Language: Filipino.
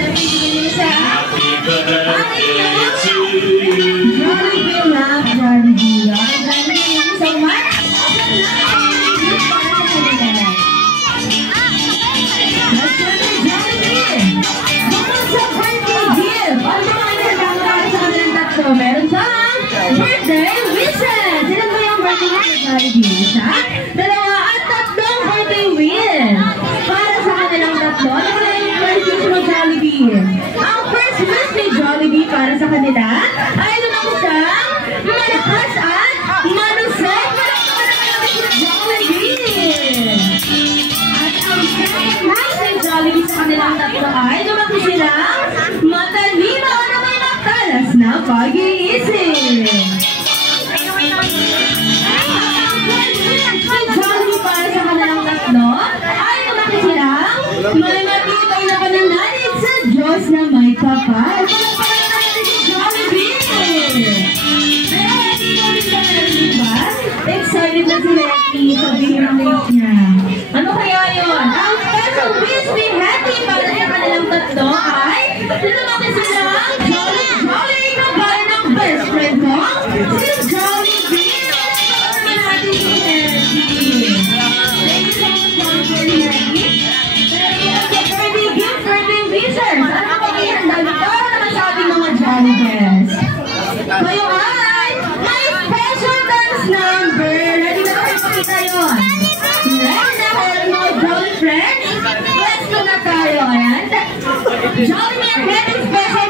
Siyempre, hindi sa Happy birthday to Jollibee Love, Jollibee. Jollibee, thank you so much. Meron siyang birthday wishes. Ilan ba yung birthday wishes sa Jollibee? Isa, dalawa, at tatlong birthday wish. Para sa kanilang tatlo, ano ba yung first wish mo, Jollibee? Ang first wish ni Jollibee para sa kanila ay lumang siyang malakas at malusog. Jollibee! At ang second wish ni Jollibee sa kanilang tatlo ay lumang silang matalino na may matalas na pag-iisip. Jollibee para sa kanilang tatlo ay lumaki silang may matibay na pananalig sa Diyos na may kapal. Jollibee! Pero hindi ko rin siya naliliba. Excited na si Letty sabihin ang wish niya. Ano kaya yun? Ang special wish ni Hetty para sa kanilang tatlo ay lumaki silang Jolly kagaya ng best friend mo, si Jollibee. Naman natin si Hetty. Thank you so much, Jollibee. Birthday gift, birthday wishes. Ano ba kayo ang dami? Para naman sa ating mga Jollibees. Kayo ay may special dance number. Ready na kayo makita yun? Ready na kayo mga Jolly friends? Let's go na tayo. Ayan. Jollibee ang wedding special